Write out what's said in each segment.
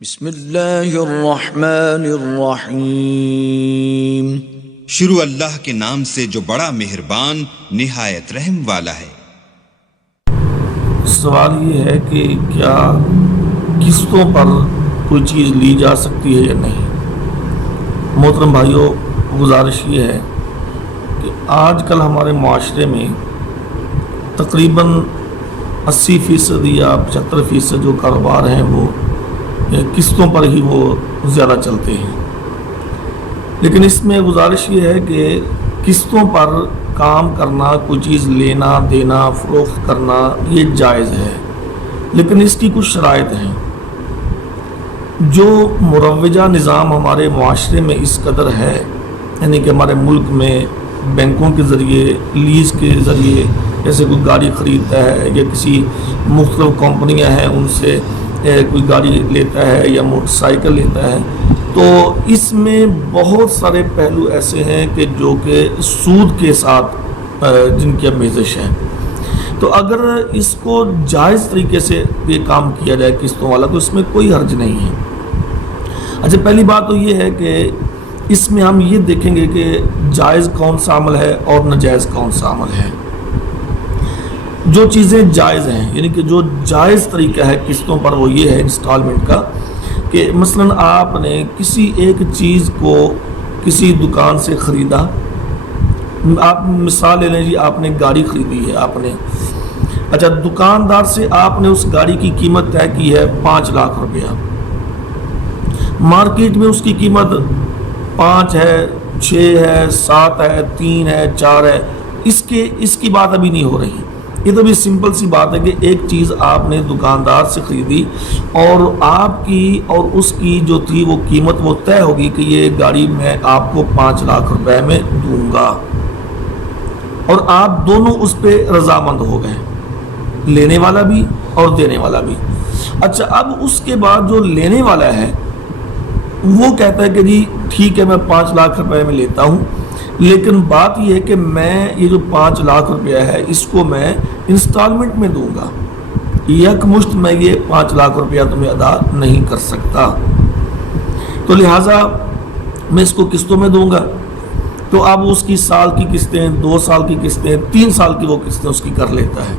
بسم اللہ الرحمن الرحیم۔ شروع اللہ کے نام سے جو بڑا مہربان نہایت رحم والا ہے۔ سوال یہ ہے کہ کیا قسطوں پر کوئی چیز لی جا سکتی ہے یا نہیں۔ محترم بھائیوں، گزارش یہ ہے کہ آج کل ہمارے معاشرے میں تقریباً 80% یا 75% جو کاروبار ہیں وہ قسطوں پر ہی وہ زیادہ چلتے ہیں، لیکن اس میں گزارش یہ ہے کہ قسطوں پر کام کرنا، کوئی چیز لینا دینا فروخت کرنا یہ جائز ہے، لیکن اس کی کچھ شرائط ہیں۔ جو مروجہ نظام ہمارے معاشرے میں اس قدر ہے، یعنی کہ ہمارے ملک میں بینکوں کے ذریعے، لیز کے ذریعے، جیسے کوئی گاڑی خریدتا ہے یا کسی مختلف کمپنیاں ہیں ان سے کوئی گاڑی لیتا ہے یا موٹر سائیکل لیتا ہے، تو اس میں بہت سارے پہلو ایسے ہیں کہ جو کہ سود کے ساتھ جن کی آمیزش ہے۔ تو اگر اس کو جائز طریقے سے یہ کام کیا جائے قسطوں والا تو اس میں کوئی حرج نہیں ہے۔ اچھا، پہلی بات تو یہ ہے کہ اس میں ہم یہ دیکھیں گے کہ جائز کون سا عمل ہے اور ناجائز کون سا عمل ہے۔ جو چیزیں جائز ہیں، یعنی کہ جو جائز طریقہ ہے قسطوں پر، وہ یہ ہے انسٹالمنٹ کا کہ مثلا آپ نے کسی ایک چیز کو کسی دکان سے خریدا۔ آپ مثال لے لیں جی، آپ نے گاڑی خریدی ہے، اچھا دکاندار سے آپ نے اس گاڑی کی قیمت طے کی ہے 5 لاکھ روپیہ۔ مارکیٹ میں اس کی قیمت 5 ہے، 6 ہے، 7 ہے، 3 ہے، 4 ہے۔ اس کی بات ابھی نہیں ہو رہی۔ یہ تو بھی سمپل سی بات ہے کہ ایک چیز آپ نے دکاندار سے خریدی اور آپ کی اور اس کی جو تھی وہ قیمت وہ طے ہوگی کہ یہ گاڑی میں آپ کو 5 لاکھ روپے میں دوں گا، اور آپ دونوں اس پہ رضامند ہو گئے، لینے والا بھی اور دینے والا بھی۔ اچھا، اب اس کے بعد جو لینے والا ہے وہ کہتا ہے کہ جی ٹھیک ہے، میں 5 لاکھ روپے میں لیتا ہوں، لیکن بات یہ ہے کہ میں یہ جو 5 لاکھ روپیہ ہے اس کو میں انسٹالمنٹ میں دوں گا، یک مشت میں یہ 5 لاکھ روپیہ تمہیں ادا نہیں کر سکتا، تو لہٰذا میں اس کو قسطوں میں دوں گا۔ تو اب اس کی سال کی قسطیں، 2 سال کی قسطیں، 3 سال کی وہ قسطیں اس کی کر لیتا ہے۔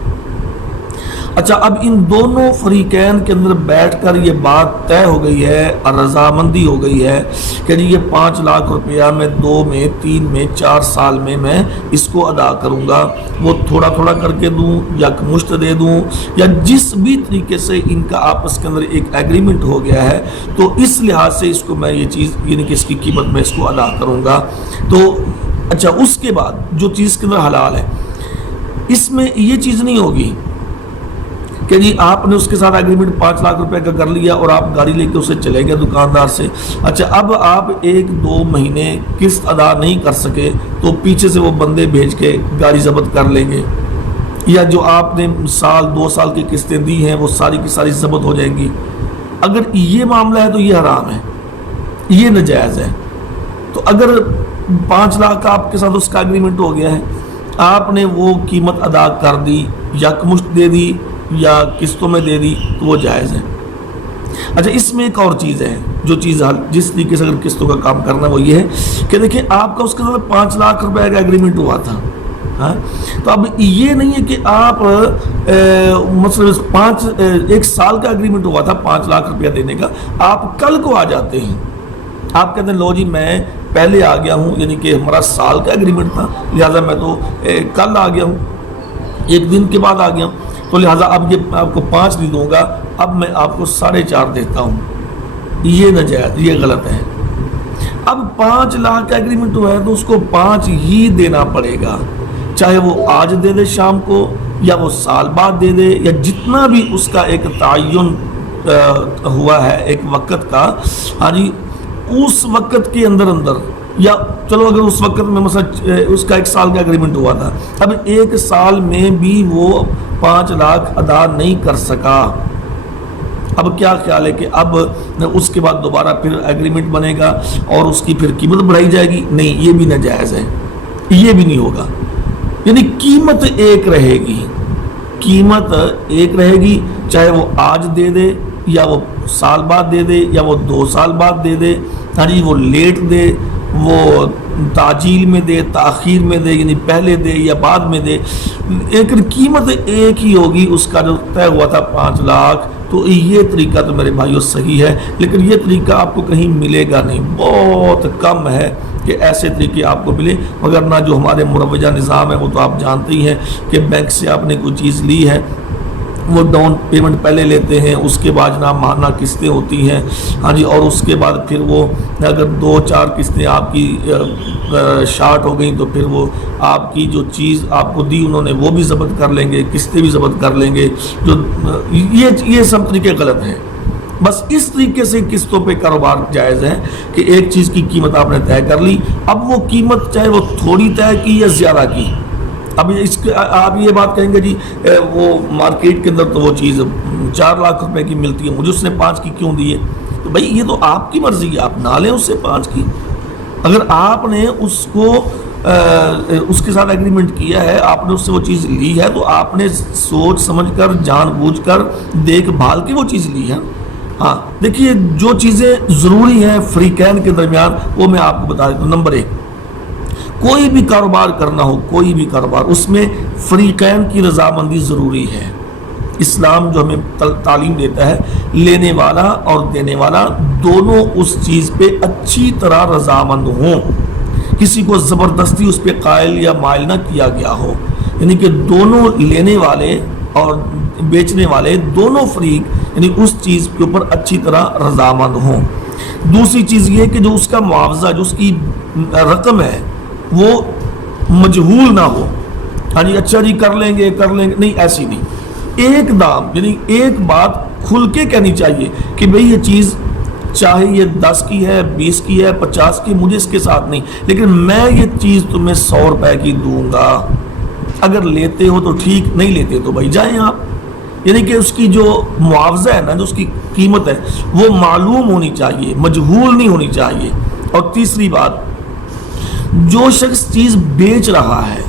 اچھا، اب ان دونوں فریقین کے اندر بیٹھ کر یہ بات طے ہو گئی ہے اور رضامندی ہو گئی ہے کہ جی یہ 5 لاکھ روپیہ میں 2 میں 3 میں 4 سال میں اس کو ادا کروں گا، وہ تھوڑا تھوڑا کر کے دوں یا مشت دے دوں، یا جس بھی طریقے سے ان کا آپس کے اندر ایک ایگریمنٹ ہو گیا ہے، تو اس لحاظ سے اس کو میں یہ چیز یعنی کہ اس کی قیمت میں اس کو ادا کروں گا۔ تو اچھا، اس کے بعد جو چیز کے اندر حلال ہے، اس میں یہ چیز نہیں ہوگی کہ جی آپ نے اس کے ساتھ ایگریمنٹ 5 لاکھ روپے کا کر لیا اور آپ گاڑی لے کے اسے چلے گئے دکاندار سے۔ اچھا، اب آپ 1-2 مہینے قسط ادا نہیں کر سکے تو پیچھے سے وہ بندے بھیج کے گاڑی ضبط کر لیں گے، یا جو آپ نے 1-2 سال کی قسطیں دی ہیں وہ ساری کی ساری ضبط ہو جائیں گی۔ اگر یہ معاملہ ہے تو یہ حرام ہے، یہ ناجائز ہے۔ تو اگر 5 لاکھ آپ کے ساتھ اس کا ایگریمنٹ ہو گیا ہے، آپ نے وہ قیمت ادا کر دی، یکمشت دے دی یا قسطوں میں دے دی، تو وہ جائز ہے۔ اچھا، اس میں ایک اور چیز ہے، جو چیز جس طریقے سے اگر قسطوں کا کام کرنا وہ یہ ہے کہ دیکھیں آپ کا اس کے ساتھ 5 لاکھ روپے کا ایگریمنٹ ہوا تھا، ہاں، تو اب یہ نہیں ہے کہ آپ مثلا 1 سال کا ایگریمنٹ ہوا تھا 5 لاکھ روپیہ دینے کا، آپ کل کو آ جاتے ہیں، آپ کہتے ہیں لو جی میں پہلے آ گیا ہوں، یعنی کہ ہمارا سال کا ایگریمنٹ تھا، لہٰذا میں تو کل آ گیا ہوں، 1 دن کے بعد آ گیا ہوں، تو لہٰذا اب یہ آپ کو 5 نہیں دوں گا، اب میں آپ کو 4.5 دیتا ہوں۔ یہ ناجائز، یہ غلط ہے۔ اب 5 لاکھ کا ایگریمنٹ ہوا ہے تو اس کو 5 ہی دینا پڑے گا، چاہے وہ آج دے دے شام کو، یا وہ سال بعد دے دے، یا جتنا بھی اس کا ایک تعین ہوا ہے ایک وقت کا، ہاں جی، اس وقت کے اندر یا چلو اگر اس وقت میں مثلا اس کا 1 سال کا ایگریمنٹ ہوا تھا، اب 1 سال میں بھی وہ 5 لاکھ ادا نہیں کر سکا، اب کیا خیال ہے کہ اب اس کے بعد دوبارہ پھر ایگریمنٹ بنے گا اور اس کی پھر قیمت بڑھائی جائے گی؟ نہیں، یہ بھی ناجائز ہے، یہ بھی نہیں ہوگا۔ یعنی قیمت ایک رہے گی، چاہے وہ آج دے دے یا وہ سال بعد دے دے یا وہ 2 سال بعد دے دے، ہاں جی، وہ لیٹ دے، وہ تاجیل میں دے، تاخیر میں دے، یعنی پہلے دے یا بعد میں دے، لیکن قیمت ایک ہی ہوگی، اس کا جو طے ہوا تھا 5 لاکھ. تو یہ طریقہ تو میرے بھائیوں صحیح ہے، لیکن یہ طریقہ آپ کو کہیں ملے گا نہیں، بہت کم ہے کہ ایسے طریقے آپ کو ملے. مگر نہ جو ہمارے مروجہ نظام ہے وہ تو آپ جانتے ہی ہیں کہ بینک سے آپ نے کوئی چیز لی ہے، وہ ڈاؤن پیمنٹ پہلے لیتے ہیں، اس کے بعد جناب ماہانہ قسطیں ہوتی ہیں، ہاں جی، اور اس کے بعد پھر وہ اگر 2-4 قسطیں آپ کی شارٹ ہو گئیں تو پھر وہ آپ کی جو چیز آپ کو دی انہوں نے وہ بھی ضبط کر لیں گے، قسطیں بھی ضبط کر لیں گے. جو یہ سب طریقے غلط ہیں. بس اس طریقے سے قسطوں پہ کاروبار جائز ہے کہ ایک چیز کی قیمت آپ نے طے کر لی، اب وہ قیمت چاہے وہ تھوڑی طے کی یا زیادہ کی. اب آپ یہ بات کہیں گے جی وہ مارکیٹ کے اندر تو وہ چیز 4 لاکھ روپے کی ملتی ہے، مجھے اس نے 5 کی کیوں دی ہے؟ تو بھائی یہ تو آپ کی مرضی ہے، آپ نہ لیں اس سے 5 کی. اگر آپ نے اس کو اس کے ساتھ ایگریمنٹ کیا ہے، آپ نے اس سے وہ چیز لی ہے، تو آپ نے سوچ سمجھ کر جان بوجھ کر دیکھ بھال کے وہ چیز لی ہے. ہاں دیکھیے، جو چیزیں ضروری ہیں فریقین کے درمیان وہ میں آپ کو بتا دیتا ہوں. نمبر 1، کوئی بھی کاروبار کرنا ہو، کوئی بھی کاروبار، اس میں فریقین کی رضامندی ضروری ہے. اسلام جو ہمیں تعلیم دیتا ہے، لینے والا اور دینے والا دونوں اس چیز پہ اچھی طرح رضامند ہوں، کسی کو زبردستی اس پہ قائل یا مائل نہ کیا گیا ہو، یعنی کہ دونوں لینے والے اور بیچنے والے دونوں فریق یعنی اس چیز کے اوپر اچھی طرح رضامند ہوں. دوسری چیز یہ کہ جو اس کا معاوضہ، جو اس کی رقم ہے، وہ مجہول نہ ہو. ہاں جی، اچھا جی کر لیں گے نہیں، ایسی نہیں. ایک دام یعنی ایک بات کھل کے کہنی چاہیے کہ بھئی یہ چیز چاہے یہ 10 کی ہے، 20 کی ہے، 50 کی، مجھے اس کے ساتھ نہیں، لیکن میں یہ چیز تمہیں 100 روپے کی دوں گا. اگر لیتے ہو تو ٹھیک، نہیں لیتے تو بھائی جائیں آپ. یعنی کہ اس کی جو معاوضہ ہے نا، جو اس کی قیمت ہے، وہ معلوم ہونی چاہیے، مجہول نہیں ہونی چاہیے. اور تیسری بات، جو شخص چیز بیچ رہا ہے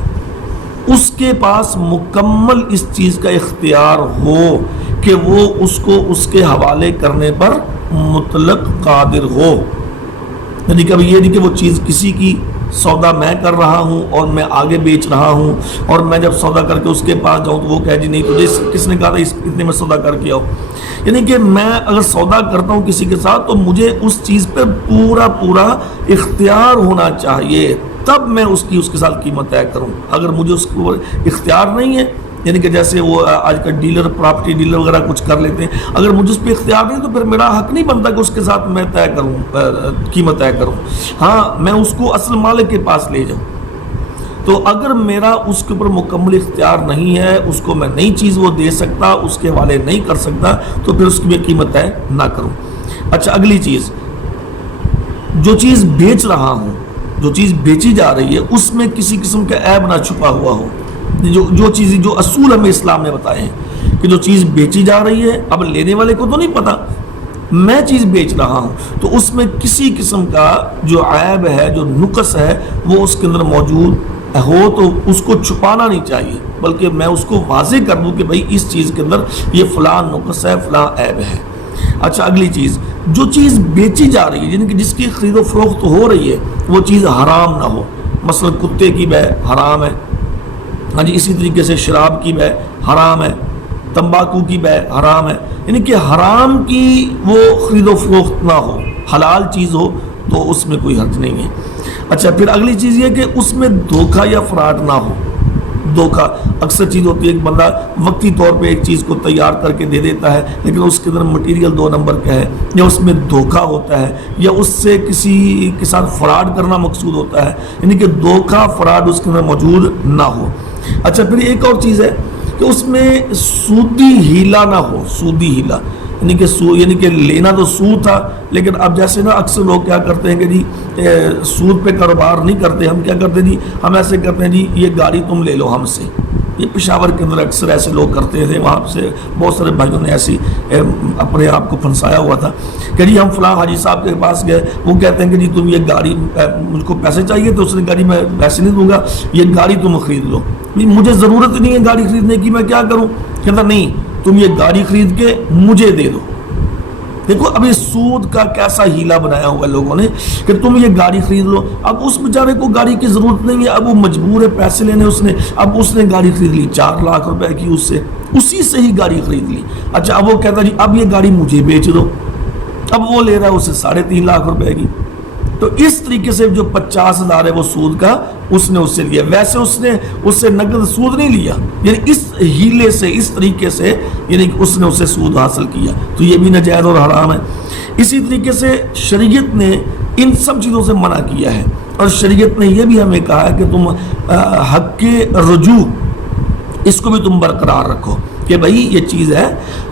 اس کے پاس مکمل اس چیز کا اختیار ہو کہ وہ اس کو اس کے حوالے کرنے پر مطلق قادر ہو. یعنی کہ یہ نہیں کہ وہ چیز کسی کی سودا میں کر رہا ہوں اور میں آگے بیچ رہا ہوں، اور میں جب سودا کر کے اس کے پاس جاؤں تو وہ کہے جی نہیں تجھے کس نے کہا تھا اتنے میں سودا کر کے آؤ. یعنی کہ میں اگر سودا کرتا ہوں کسی کے ساتھ تو مجھے اس چیز پر پورا اختیار ہونا چاہیے، تب میں اس کے ساتھ قیمت طے کروں. اگر مجھے اس کو اختیار نہیں ہے، یعنی کہ جیسے وہ آج کل ڈیلر، پراپرٹی ڈیلر وغیرہ کچھ کر لیتے ہیں، اگر مجھے اس پہ اختیار نہیں تو پھر میرا حق نہیں بنتا کہ اس کے ساتھ میں طے کروں، قیمت طے کروں. ہاں میں اس کو اصل مالک کے پاس لے جاؤں. تو اگر میرا اس کے اوپر مکمل اختیار نہیں ہے، اس کو میں نئی چیز وہ دے سکتا، اس کے حوالے نہیں کر سکتا، تو پھر اس کی میں قیمت طے نہ کروں. اچھا، اگلی چیز، جو چیز بیچ رہا ہوں، جو چیز بیچی جا رہی ہے، اس میں کسی قسم کا عیب نہ چھپا ہوا ہو. جو اصول ہمیں اسلام نے بتائے ہیں کہ جو چیز بیچی جا رہی ہے، اب لینے والے کو تو نہیں پتا، میں چیز بیچ رہا ہوں، تو اس میں کسی قسم کا جو عیب ہے، جو نقص ہے، وہ اس کے اندر موجود ہو تو اس کو چھپانا نہیں چاہیے، بلکہ میں اس کو واضح کر دوں کہ بھائی اس چیز کے اندر یہ فلاں نقص ہے، فلاں عیب ہے. اچھا، اگلی چیز، جو چیز بیچی جا رہی ہے، یعنی کہ جس کی خرید و فروخت ہو رہی ہے، وہ چیز حرام نہ ہو. مثلا کتے کی بے حرام ہے، ہاں جی، اسی طریقے سے شراب کی بے حرام ہے، تمباکو کی بے حرام ہے. یعنی کہ حرام کی وہ خرید و فروخت نہ ہو، حلال چیز ہو تو اس میں کوئی حرج نہیں ہے. اچھا، پھر اگلی چیز یہ کہ اس میں دھوکہ یا فراڈ نہ ہو. دھوکہ اکثر چیز ہوتی ہے، ایک بندہ وقتی طور پہ ایک چیز کو تیار کر کے دے دیتا ہے، لیکن اس کے اندر مٹیریل 2 نمبر کا ہے، یا اس میں دھوکہ ہوتا ہے، یا اس سے کسی کے ساتھ فراڈ کرنا مقصود ہوتا ہے. یعنی کہ دھوکہ، فراڈ اس کے اندر موجود نہ ہو. اچھا، پھر ایک اور چیز ہے کہ اس میں سودی ہیلا نہ ہو. سودی ہیلا یعنی کہ لینا تو سود تھا، لیکن اب جیسے نا اکثر لوگ کیا کرتے ہیں کہ جی سود پہ کاروبار نہیں کرتے، ہم کیا کرتے ہیں جی، ہم ایسے کرتے ہیں جی یہ گاڑی تم لے لو ہم سے. یہ پشاور کے اندر اکثر ایسے لوگ کرتے تھے، وہاں سے بہت سارے بھائیوں نے ایسی اپنے آپ کو پھنسایا ہوا تھا کہ جی ہم فلاں حاجی صاحب کے پاس گئے، وہ کہتے ہیں کہ جی تم یہ گاڑی، مجھ کو پیسے چاہیے، تو اس نے کہا جی میں پیسے نہیں دوں گا، یہ گاڑی تم خرید لو. مجھے ضرورت نہیں ہے گاڑی خریدنے کی، میں کیا کروں؟ کہتا نہیں، تم یہ گاڑی خرید کے مجھے دے دو. دیکھو ابھی سود کا کیسا ہیلا بنایا ہوا ہے لوگوں نے کہ تم یہ گاڑی خرید لو. اب اس بیچارے کو گاڑی کی ضرورت نہیں ہے, اب وہ مجبور ہے پیسے لینے, اب اس نے گاڑی خرید لی 4 لاکھ روپے کی, اسی سے ہی گاڑی خرید لی. اچھا اب وہ کہتا جی اب یہ گاڑی مجھے بیچ دو, اب وہ لے رہا ہے اسے 3.5 لاکھ روپے کی. تو اس طریقے سے جو 50,000 ہے وہ سود کا اس نے اس سے لیا. ویسے اس نے اس سے نقد سود نہیں لیا, یعنی اس ہیلے سے, اس طریقے سے, یعنی اس نے اس سے سود حاصل کیا. تو یہ بھی ناجائز اور حرام ہے. اسی طریقے سے شریعت نے ان سب چیزوں سے منع کیا ہے, اور شریعت نے یہ بھی ہمیں کہا ہے کہ تم حق کے رجوع اس کو بھی تم برقرار رکھو کہ بھائی یہ چیز ہے,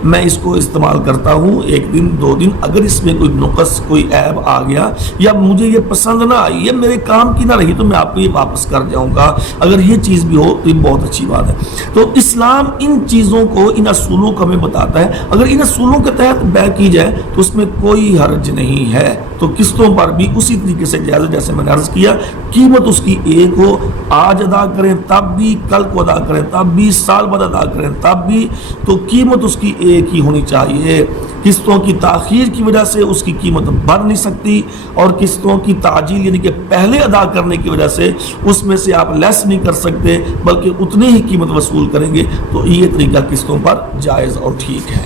میں اس کو استعمال کرتا ہوں 1 دن 2 دن, اگر اس میں کوئی نقص کوئی عیب آ گیا یا مجھے یہ پسند نہ آئی, یہ میرے کام کی نہ رہی, تو میں آپ کو یہ واپس کر جاؤں گا. اگر یہ چیز بھی ہو تو یہ بہت اچھی بات ہے. تو اسلام ان چیزوں کو, ان اصولوں کو ہمیں بتاتا ہے. اگر ان اصولوں کے تحت بیع کی جائے تو اس میں کوئی حرج نہیں ہے. تو قسطوں پر بھی اسی طریقے سے جائز, جیسے میں نے عرض کیا, قیمت اس کی ایک ہو, آج ادا کریں تب بھی, کل کو ادا کریں تب بھی, سال بعد ادا کریں تب بھی, تو قیمت اس کی ایک ہی ہونی چاہیے. قسطوں کی تاخیر کی وجہ سے اس کی قیمت بڑھ نہیں سکتی, اور قسطوں کی تعجیل یعنی کہ پہلے ادا کرنے کی وجہ سے اس میں سے آپ لیس نہیں کر سکتے, بلکہ اتنی ہی قیمت وصول کریں گے. تو یہ طریقہ قسطوں پر جائز اور ٹھیک ہے.